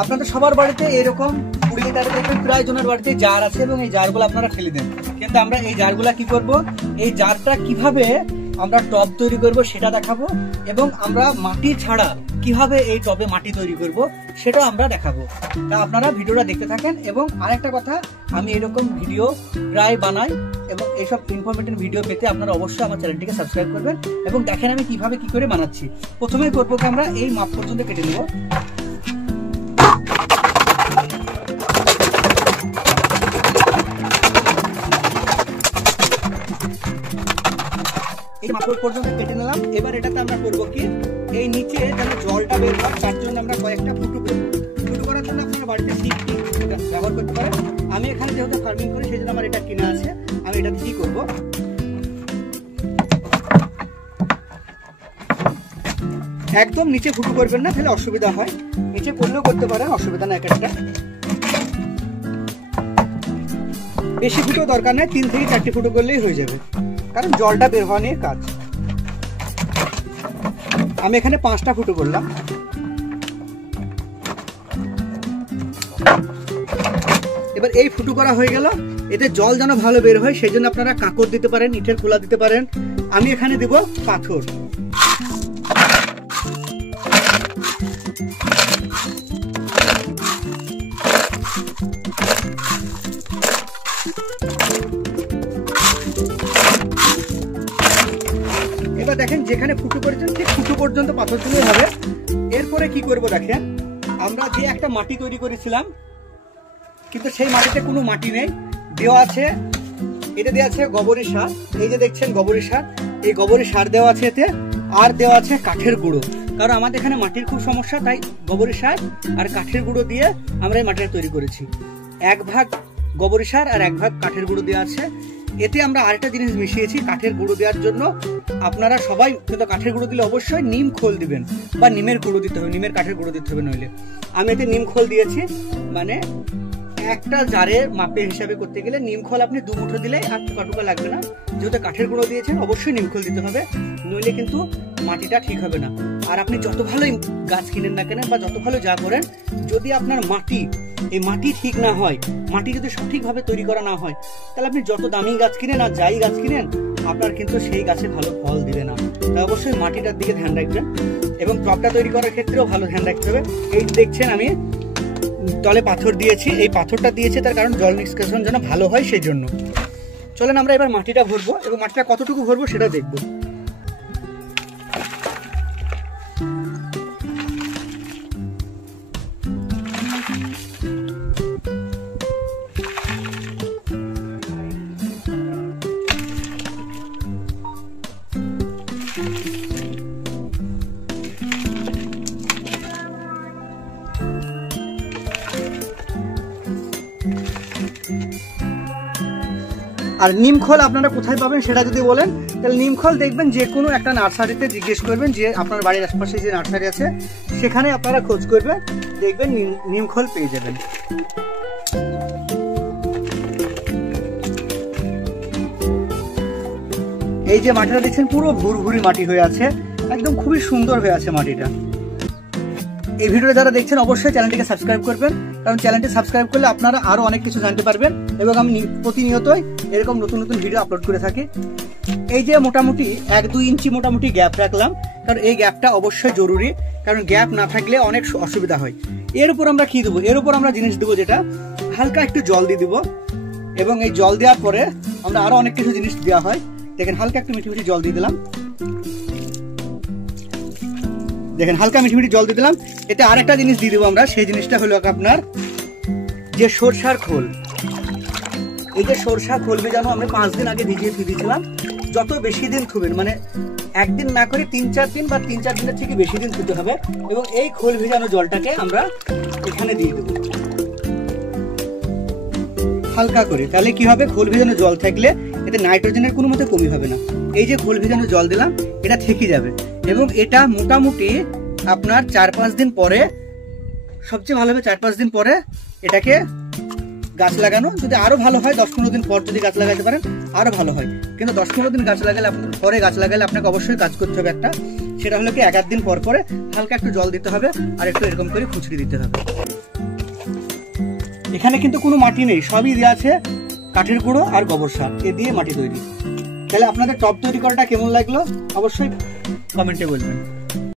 আপনাদের সবার বাড়িতে এরকম 20 লিটারের দেখবেন প্রায় জনের বাড়িতে জার আছে এবং এই জারগুলো আপনারা ফেলে দেন, কিন্তু আমরা এই জারগুলা কি করব, এই জারটা কিভাবে আমরা টব তৈরি করব সেটা দেখাবো এবং আমরা মাটি ছাড়া কিভাবে এই টবে মাটি তৈরি করব সেটাও আমরা দেখাবো। তা আপনারা ভিডিওটা দেখতে থাকেন। এবং আরেকটা কথা, আমি এরকম ভিডিও প্রায় বানাই এবং এইসব ইনফরমেটিভ ভিডিও পেতে আপনারা অবশ্যই আমার চ্যানেলটিকে সাবস্ক্রাইব করবেন এবং দেখেন আমি কিভাবে কি করে বানাচ্ছি। প্রথমেই করবো কি, আমরা এই মাপ পর্যন্ত কেটে নেব। এই মাপ পর্যন্ত কেটে নিলাম। এবার এটাতে আমরা করবো কি, এই নিচে যেন জলটা বের হয় তার জন্য আমরা কয়েকটা ফুটো করবো। ফুটো করার জন্য আপনারা বাড়িতে সিট ব্যবহার করতে পারেন। আমি এখানে যেহেতু ফার্মিং করি সেই জন্য আমার এটা কিনা আছে। আমি এটাতে কি করবো, একদম নিচে ফুটো করবেন না, তাহলে অসুবিধা হয়। নিচে করলেও করতে পারেন, অসুবিধা না। একটা বেশি ফুটো দরকার নেই, 3 থেকে 4টি ফুটো করলেই হয়ে যাবে, কারণ জলটা বের হওয়া নিয়ে কাজ। আমি এখানে 5টা ফুটো করলাম। এবার এই ফুটো করা হয়ে গেল। এতে জল যেন ভালো বের হয় সেই জন্য আপনারা কাঁকড় দিতে পারেন, ইটের খোলা দিতে পারেন। আমি এখানে দেব পাথর। এবার দেখেন যেখানে ফুটো করেছেন ঠিক ফুটো পর্যন্ত পাথর তুলে হবে। এরপরে কি করব দেখেন, আমরা যে একটা মাটি তৈরি করেছিলাম কিন্তু সেই মাটিতে কোনো মাটি নেই, দেওয়া আছে, এটা দেওয়া আছে গোবরের সার। এই যে দেখছেন গোবরের সার, এই গোবরের সার দেওয়া আছে এতে, আর দেওয়া আছে কাঠের গুঁড়ো। কারণ আমাদের এখানে মাটির খুব সমস্যা, তাই গোবরের সার আর কাঠের গুঁড়ো দিয়ে আমরা এই মাটিটা তৈরি করেছি। 1 ভাগ গোবরের সার আর 1 ভাগ কাঠের গুঁড়ো দেওয়া আছে। এতে আমরা আরেকটা জিনিস মিশিয়েছি কাঠের গুঁড়ো দেওয়ার জন্য। আপনারা সবাই কিন্তু কাঠের গুঁড়ো দিলে অবশ্যই নিম খোল দিবেন বা নিমের গুঁড়ো দিতে হবে, নিমের কাঠের গুঁড়ো দিতে হবে নইলে। আমি এতে নিম খোল দিয়েছি। মানে একটা জারের মাপের হিসাবে করতে গেলে নিম খোল আপনি 2 মুঠো দিলে আর টুকা লাগবে না। যেহেতু কাঠের গুঁড়ো দিয়েছেন অবশ্যই নিম খোল দিতে হবে, নইলে কিন্তু মাটিটা ঠিক হবে না। আর আপনি যত ভালোই গাছ কিনেন না কেন বা যত ভালো যা করেন, যদি আপনার এই মাটি ঠিক না হয়, মাটি যদি সঠিকভাবে তৈরি করা না হয়, তাহলে আপনি যত দামি গাছ কিনেন আর যাই গাছ কিনেন আপনার কিন্তু সেই গাছে ভালো ফল দিবে না। তাই অবশ্যই মাটিটার দিকে ধ্যান রাখবেন এবং টবটা তৈরি করার ক্ষেত্রেও ভালো ধ্যান রাখতে হবে। এই দেখছেন আমি তলে পাথর দিয়েছি, এই পাথরটা দিয়েছি তার কারণ জল নিষ্কাশন যেন ভালো হয় সেই জন্য। চলেন আমরা এবার মাটিটা ভরবো এবং মাটিটা কতটুকু ভরবো সেটা দেখবো। আর নিমখোল আপনারা কোথায় পাবেন সেটা যদি বলেন, তাহলে নিমখোল দেখবেন যে কোনো একটা নার্সারিতে জিজ্ঞেস করবেন, যে আপনার বাড়ির আশেপাশে যে নার্সারি আছে সেখানে আপনারা খোঁজ করবেন, দেখবেন নিমখোল পেয়ে যাবেন। এই যে মাটিটা দেখছেন পুরো ভুরভুরি মাটি হয়ে আছে, একদম খুবই সুন্দর হয়ে আছে মাটিটা। এই ভিডিওটা যারা দেখছেন অবশ্যই চ্যানেলটিকে সাবস্ক্রাইব করবেন, কারণ চ্যানেলটি সাবস্ক্রাইব করলে আপনারা আরো অনেক কিছু জানতে পারবেন এবং আমি প্রতিনিয়তই এরকম নতুন নতুন ভিডিও আপলোড করে থাকি। এই যে মোটামুটি 1-2 ইঞ্চি মোটামুটি গ্যাপ রাখলাম, কারণ এই গ্যাপটা অবশ্যই জরুরি, কারণ গ্যাপ না থাকলে অনেক অসুবিধা হয়। এর উপর আমরা কি দেবো, এর উপর আমরা জিনিস দেবো যেটা হালকা একটু জল দিয়ে দিব এবং এই জল দেওয়ার পরে আমরা আরো অনেক কিছু জিনিস দেওয়া হয়। দেখেন হালকা একটু মিঠি মিঠি জল দিয়ে দিলাম, দেখেন হালকা মিঠি মিঠি জল দিয়ে দিলাম। এতে আরেকটা জিনিস দিয়ে দেবো আমরা, সেই জিনিসটা হলো আপনার যে সরষার খোল। এই যে সরষা খোল ভেজানো আমরা 5 দিন আগে ভিজিয়ে দিয়েছিলাম। যত বেশি দিন থুবেন, মানে একদিন না করে 3-4 দিন বা 3-4 দিনের থেকে বেশি দিন থুতে হবে এবং এই খোল ভেজানো জলটাকে আমরা এখানে দিয়ে দেবো হালকা করে। তাহলে কি হবে, খোল ভেজানো জল থাকলে এতে নাইট্রোজেনের কোনো মতে কমি হবে না। এই যে খোল ভেজানো জল দিলাম এটা থেকে যাবে এবং এটা মোটামুটি আপনার 4-5 দিন পরে, সবচেয়ে ভালো হবে 4-5 দিন পরে এটাকে গাছ লাগানো। যদি আরো ভালো হয় 10-15 দিন পর যদি গাছ লাগাতে পারেন আরো ভালো হয়, কিন্তু 10-15 দিন গাছ লাগালে পরে গাছ লাগালে আপনাকে অবশ্যই কাজ করতে হবে একটা, সেটা হলো কি 1-8 দিন পর পরে হালকা একটু জল দিতে হবে আর একটু এরকম করে খুচড়ি দিতে হবে। এখানে কিন্তু কোনো মাটি নেই, সবই দেওয়া আছে কাঠের গুঁড়ো আর গোবর সার, এ দিয়ে মাটি তৈরি। তাহলে আপনাদের টব তৈরি করাটা কেমন লাগলো অবশ্যই কমেন্টে বলবেন।